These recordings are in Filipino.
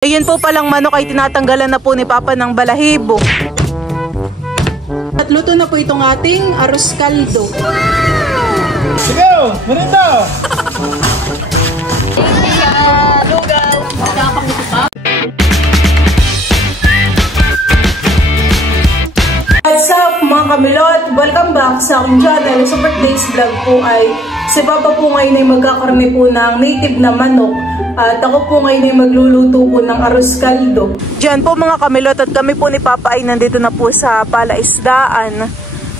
Ayun po palang manok ay tinatanggalan na po ni Papa ng balahibo. At luto na po itong ating arroz caldo. Sige, merinda! What's up mga kamilot? Welcome back sa aking channel. Sa birthday's vlog po ay si Papa po ngayon ay magkakarni po ng native na manok. At ako po ngayon ay magluluto po ng arroz caldo. Diyan po mga kamilot at kami po ni Papa ay nandito na po sa palaisdaan.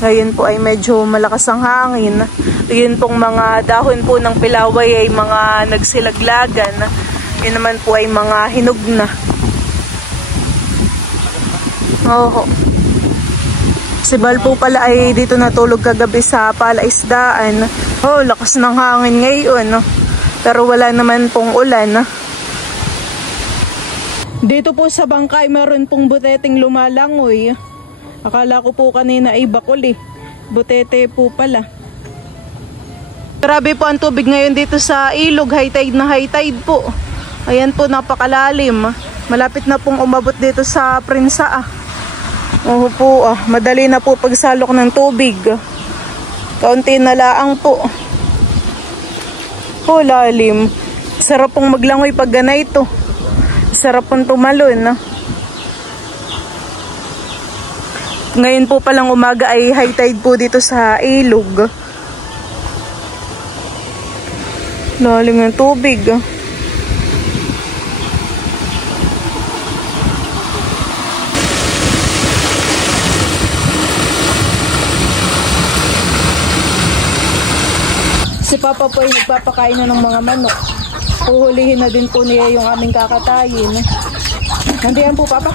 Ngayon po ay medyo malakas ang hangin. Yun pong mga dahon po ng pilaway ay mga nagsilaglagan. Yun naman po ay mga hinog na. Oo. Si Bal po pala ay dito natulog kagabi sa palaisdaan. Oh, lakas ng hangin ngayon. Pero wala naman pong ulan. Dito po sa bangkay meron pong buteteng lumalangoy. Akala ko po kanina ay bakol eh. Butete po pala. Grabe po ang tubig ngayon dito sa ilog. High tide na high tide po. Ayan po, napakalalim. Malapit na pong umabot dito sa Prinsa. Oo po, madali na po pagsalok ng tubig. Kaunti na laang po. Oh, lalim. Sarap pong maglangoy pag ganito. Sarap pong tumalon. Ngayon po palang umaga ay high tide po dito sa ilog. Lalim ng tubig. Si Papa po ay nagpapakain na ng mga manok. Puhulihin na din po niya yung aming kakatayin. Nandiyan po, Papa.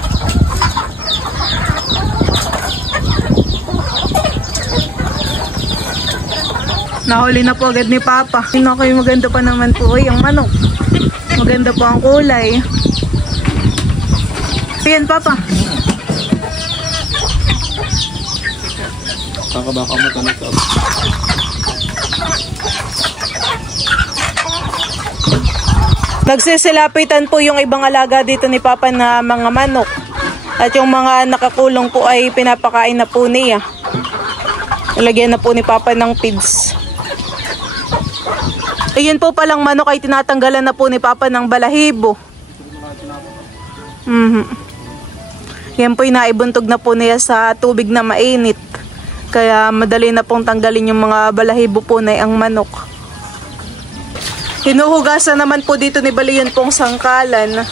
Nahuli na po agad ni Papa. Kayo maganda pa naman po yung manok. Maganda po ang kulay. Ayan, Papa. Kakabaka mo tanong ka. Nagsisilapitan po yung ibang alaga dito ni Papa na mga manok. At yung mga nakakulong po ay pinapakain na po niya. Ilagyan na po ni Papa ng feeds. Ayun po palang manok ay tinatanggalan na po ni Papa ng balahibo. Yan po yung naibuntog na po niya sa tubig na mainit. Kaya madali na pong tanggalin yung mga balahibo po na ang manok. Hinuhugasan naman po dito ni Bali yun pong sangkalan.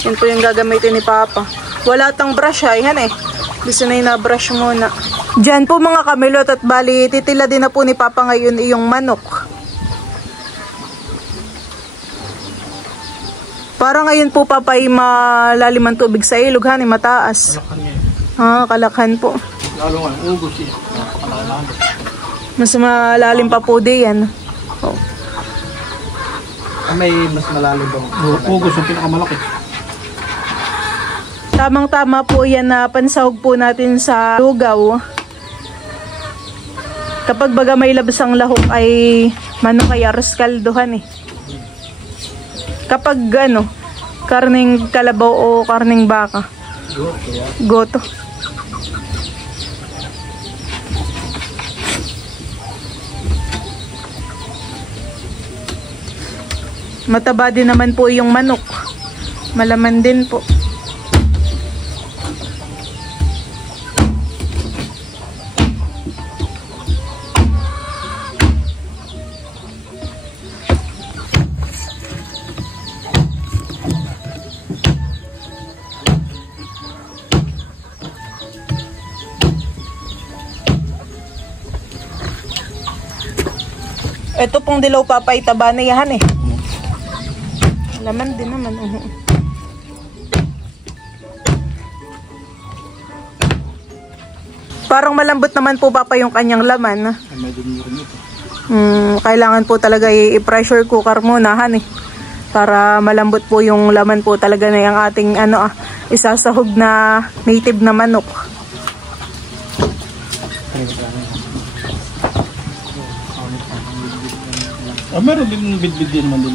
Yun po yung gagamitin ni Papa. Wala tang brush ay eh. Gusto na yung na-brush muna. Diyan po mga kamilot at Bali, titila din na po ni Papa ngayon yung manok. Parang ngayon po Papa ay malalim ang tubig sa ilog mataas. Kalakhan po. Lalo nga, ugos eh. Mas malalim pa po diyan. Oh. May mas malalim bang ugos yung pinakamalaki. Tamang-tama po yan na pansahog po natin sa lugaw. Kapag baga may labas ang lahok ay manok ay arroz caldohan eh. Kapag karning kalabaw o karning baka. Goto. Mataba din naman po yung manok. Malaman din po. Ito pong dilaw Papa ay taba na yan eh. Laman din naman. Parang malambot naman po Papa yung kanyang laman. Kailangan po talaga i-pressure cooker muna para malambot po yung laman po talaga na yung ating isasahog na native na manok. Meron din bidbid din man din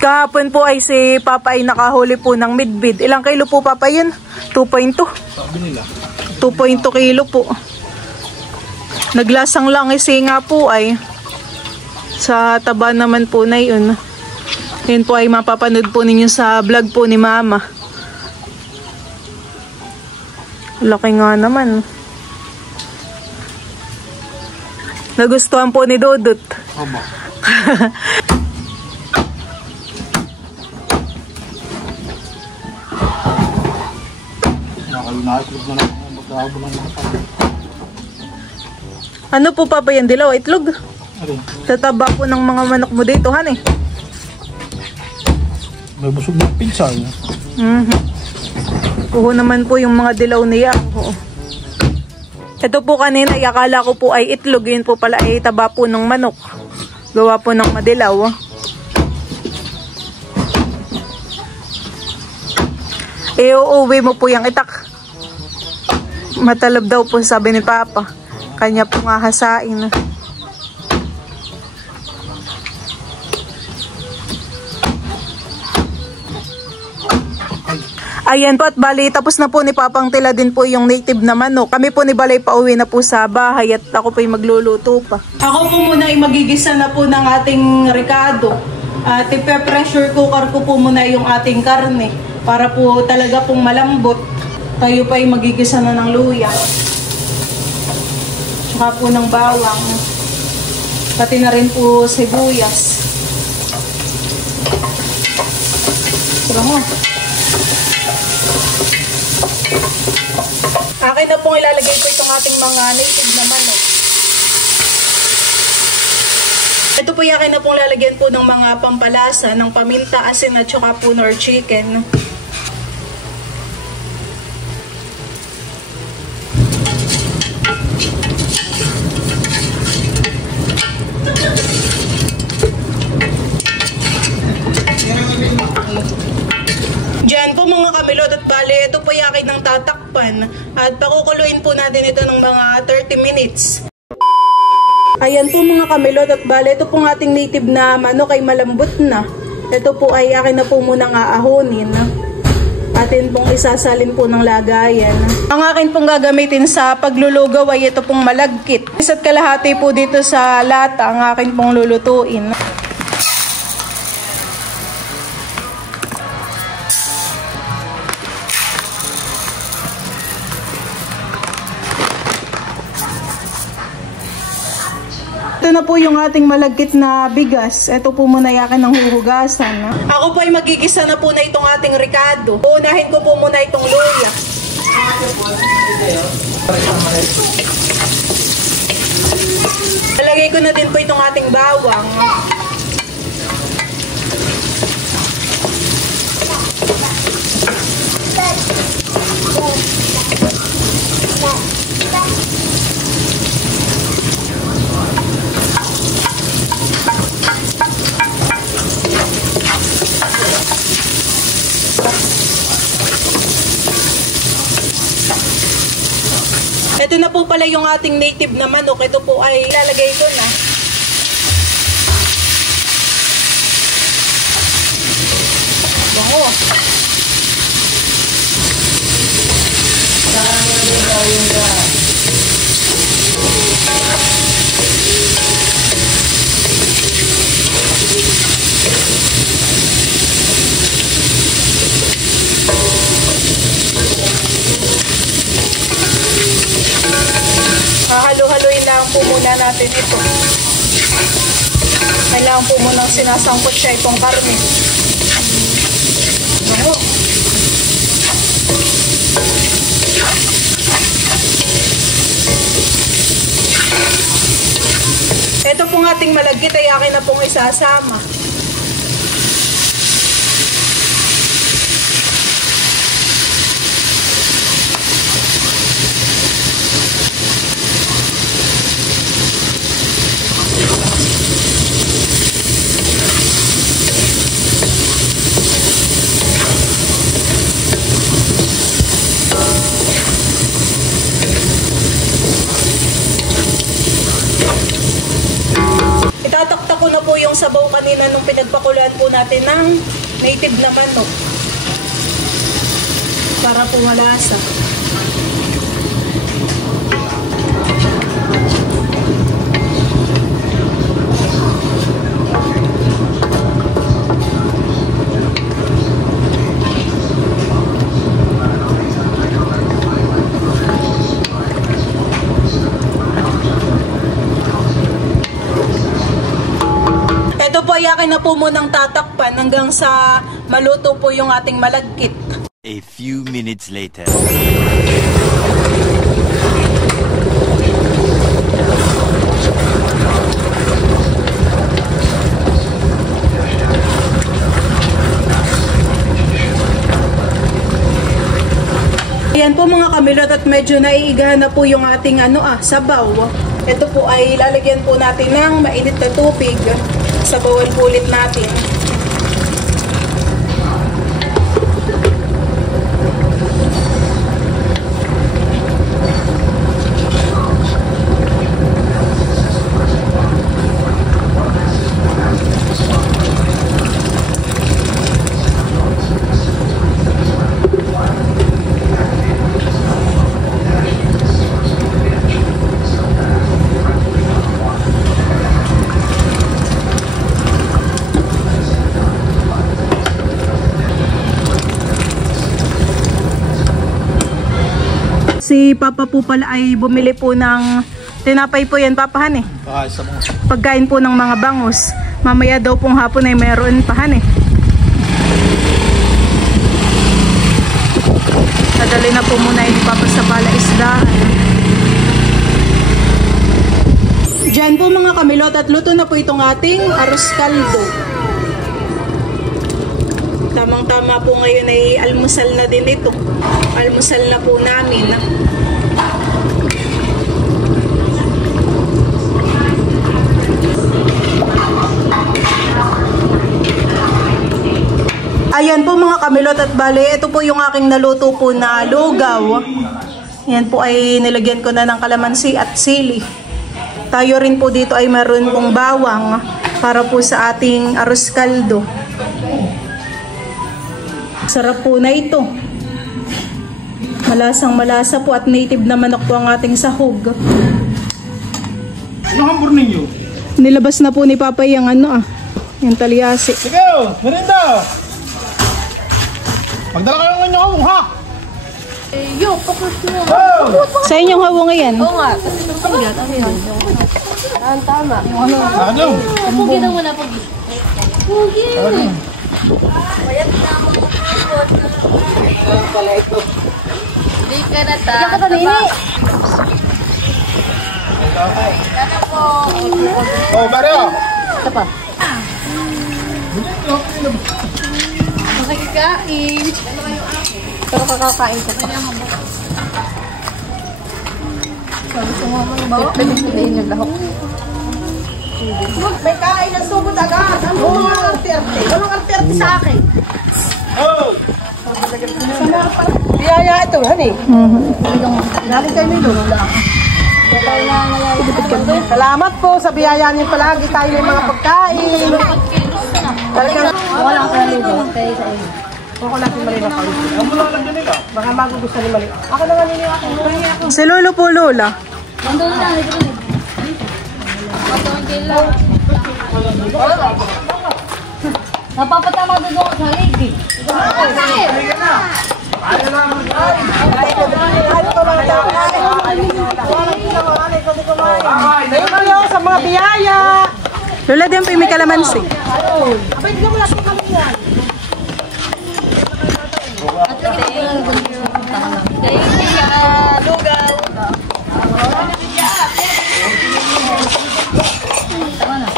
Kahapon po ay si Papa ay nakahuli po ng midbid. Ilang kilo po Papa yun? 2.2. Sabi nila. 2.2 kilo po. Naglasang lang kasi nga po ay sa taba naman po na yun. Yun po ay mapapanood po ninyo sa vlog po ni Mama. Laki nga naman. Nagustuhan po ni Dodot. Oba. Nakaitlog na lang. Magkakabo ng mga tao. Ano po Papa yan? Dilaw? Itlog? Ano? Tataba po ng mga manok mo dito, han eh. May busog na pizza. Oo naman po yung mga dilaw niya. Oo. Ito po kanina, akala ko po ay itlog. Yun po pala ay taba po ng manok. Gawa po ng madilaw. Uuwi mo po yung itak. Matalab daw po sabi ni Papa. Kanya po nga hasain. Ayan po at bali tapos na po ni Papang Tila din po yung native na manok. Kami po ni Balay pauwi na po sa bahay at ako po ay magluluto pa. Ako po muna ay magigisa na po ng ating ricado. At ipe-pressure cooker ko po muna yung ating karne para po talaga pong malambot. Tayo pa ay magigisa na ng luya. Tsaka po ng bawang. Pati na rin po sibuyas. Tira mo. Akin na pong ilalagay po itong ating mga native na manok. Ito po yakin na pong lalagyan po ng mga pampalasa, ng paminta, asin at saka po nor chicken. Diyan po mga kamilot at bale, ito po yakin ng tatakpan at pakukuluin po natin ito ng mga 30 minutes. Ayan po mga kamilot at bale, ito pong ating native na manok ay malambot na. Ito po ay akin na po munang aahonin. Atin pong isasalin po ng lagayan. Ang akin pong gagamitin sa paglulugaw ay ito pong malagkit. Isa't kalahati po dito sa lata ang akin pong lulutuin. Ito na po yung ating malagkit na bigas. Ito po muna yakin ng huhugasan. Ako po ay magigisa na po na itong ating ricado. Uunahin ko po muna itong luya. Lalagay ko na din po itong ating bawang. Ito na po pala yung ating native na manok. Ito po ay ilalagay ko na. Bango. Halo-haloin lang po muna natin ito. Kailangan po muna sinasangkot siya itong karne. Bango. Ito pong ating malagkit ay akin na pong isasama. Itataktak ko na po yung sabaw kanina nung pinagpakulo haluan po natin ng native na manok para po malasa. Ito po ay akin na po munang tatakpan hanggang sa maluto po yung ating malagkit. A few minutes later. Ayan po mga kamilot, at medyo naiigahan na po yung ating sabaw. Ito po ay lalagyan po natin ng mainit na tubig. Sabawan po ulit natin. Si Papa po pala ay bumili po ng tinapay po yan, papahan eh. Pagkain po ng mga bangus. Mamaya daw pong hapon ay meron pahan eh. Nadali na po muna yung Papa sa palaisda. Diyan po mga kamilot, at luto na po itong ating arroz caldo. Tamang-tama po ngayon ay almusal na din ito. Almusal na po namin. Ayan po mga kamilot, at bale, ito po yung aking naluto po na lugaw. Yan po ay nilagyan ko na ng kalamansi at sili. Tayo rin po dito ay meron pong bawang para po sa ating arroz caldo. Sarap po na ito. Malasang malasa po at native na manok po ang ating sahog. Ano hambur ninyo? Nilabas na po ni Papa yung yung talyasi. Sige, merinda! Magdala kayo ng inyong hawong, ha? Yo, pakot mo. Oh! Sa inyong hawong yan? Oo nga. Kasi ito pang yan. Ang tama. Ano? Pugi na muna, pugi. Pugi. Payat na ako. Hindi ka na ta. Hindi ka kanini. Sana po. Oh, Mario! Ito pa. Makikikain. Pero kakakain ko pa. Sabi ko nga mga bawa. Pwede yung lahok. May kain ng sugod agad. Ano ang arte-arte? Anong arte-arte sa akin? Oh! Biyaya ito, honey. Nalit kayo nilo. Salamat po sa biyaya niyo palagi tayo ng mga pagkain. Talagang Wala ko lang ito. Kaya sa iyo. ako lang si Marina Paulo. Ang mula lang din nila. Baka magugustuhan ni Marina. Ako na nga nini ako. Si Lolo po, Lola. Nandun lang. Ito rin. Matawang kila. Napapatama doon ako sa lady. Thank you sa mga biyaya. Lola din po yung may kalamansi. Abay, hindi mo lang sa kami yan. At lagi ko lang doon. Kaya lugaw. Tama na.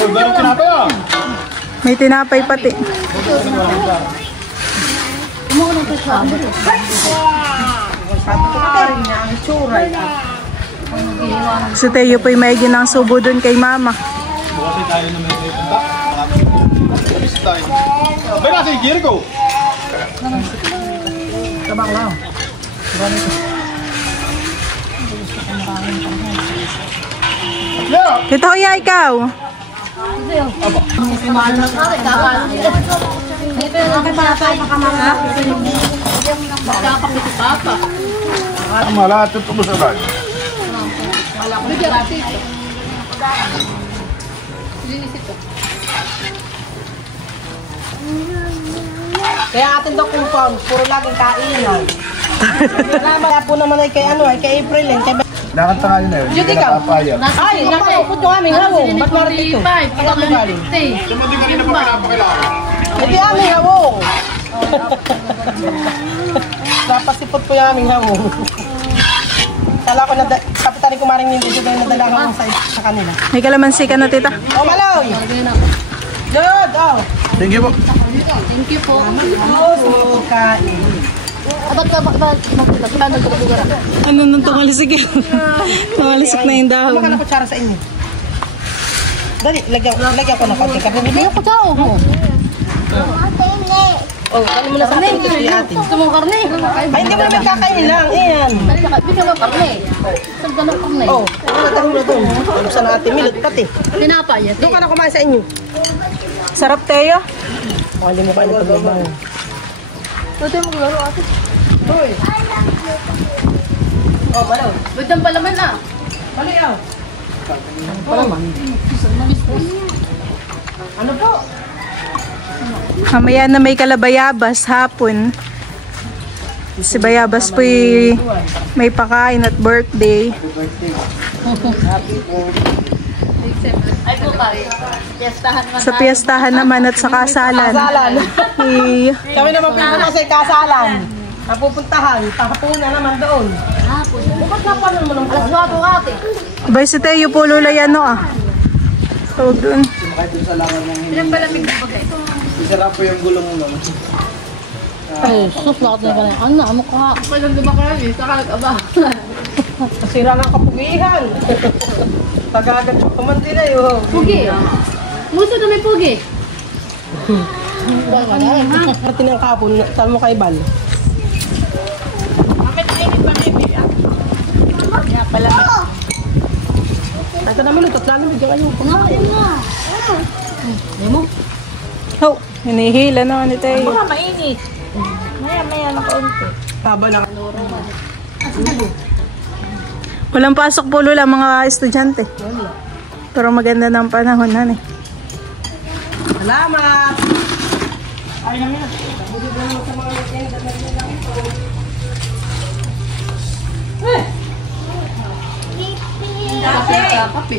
Oh, ganun tinapay, ah. May tinapay pati. Si Teo po yung may ginang subo dun kay Mama. Bukasin tayo na may punta. Tapos tayo. Bay na, sige, Jericho! Tabang lang. Tita Kuya, ikaw. Malah tutup besar. Kaya atin daw compound, puro laging kainan. Kaya po naman ay kay kay April yan. Nakanta nga yun eh. Judy ka? Ay, nakaupot yung aming hawong. Ba't marito? Ba't mo galing? Hindi kanina pa pinapakilala. Hindi aming hawong. Napasipot po yung aming hawong. Kala ko na, kapitali ko maring hindi siya yung nadala ko sa kanila. May kalamansi ka na, tita. Oh, Maloy! Good, oh. Thank you po. Thank you po. Oh, kain. Ano nang tungalisik yan? Tungalisik na yung dahon. Ano ka na kutsara sa inyo? Dali, lagyan ko na konti. Hindi ako tao mo. Oh, ano mo na sa atin ito atin? Gusto mong karne? Ay, hindi mo naman kakain lang. Ayan. Bigyan mo karne. Sagda ng karne. Oh, ano na tayo na doon? Sa natin, milot pati. Tinapay. Doon ka na kumain sa inyo. Sarap, Teo. Oh, hindi mo kain na paglabang. Ito yung maglaro ate. Hoy. Oh, Maloy. Ba't ang palaman na? Maloy, oh. Palaman. Ano po? Mamaya na may kalabayabas hapon. Si Bayabas po'y may pakain at birthday. Ay po pare. Piestahan naman. Sa piyestahan naman at sa kasalan. Kasalan. Eh, Kami naman pinunta sa kasalan. Napupuntahan. Pakapunan naman doon. Bukat na pa naman ng Alas 4 ate. Bay si Teo po lulay ano ah. So dun. Ilang palamig na bagay? Sarap po yung gulong mo. Ay, sus, lakot na ganun. Ano, amo ka nga. Kapag nagdaba ka rin, sakalag aba. Nasira ng kapugihan. Tagagat pa kumandi na yun. Pugi. Muso na may pugi. Pati ng kapon, saan mo kay Bal? Ito na minutot, lalo bigyan kayo. Kumain nga. Ano mo? Oh, hinihila naman ni Teo. Baka mainit. Maya na kaunti. Taba na. Walang pasok po lula mga estudyante. Pero maganda ng panahon na eh. Salamat! Ay namin na. Kape.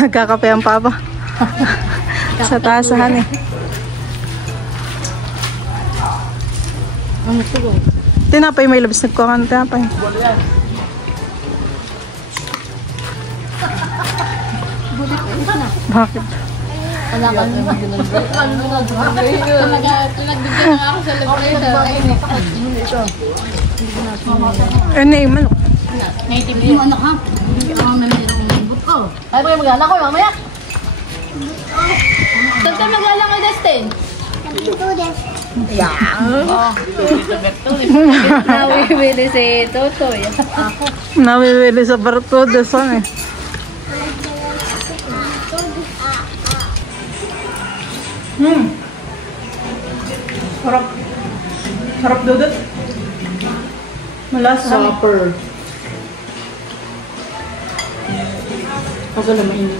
Nagkakape ang papa. Sa tasahan eh. Ano ito? Tinapay may labis nagkuhan tinapay. Bakit? Wala ka naman. Ano na Pinagbigyan na ako sa celebration. Ano yung manok? Native yung anak ha. Ang namirang libot ko. Ay, pwede mag-alala ko mamaya. Saan tayo mag-alala kay Destin? Nawibili si Totoy. Nawibili sa Bartodes ano eh. Sarap. Sarap dudot. Malasa. Supper. Ako na mainit.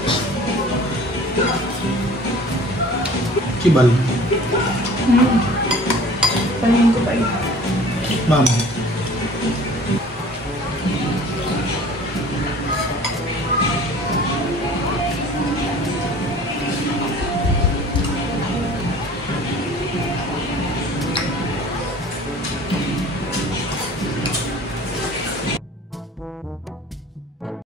Kibal. Panin ko pa eh. Ma'am.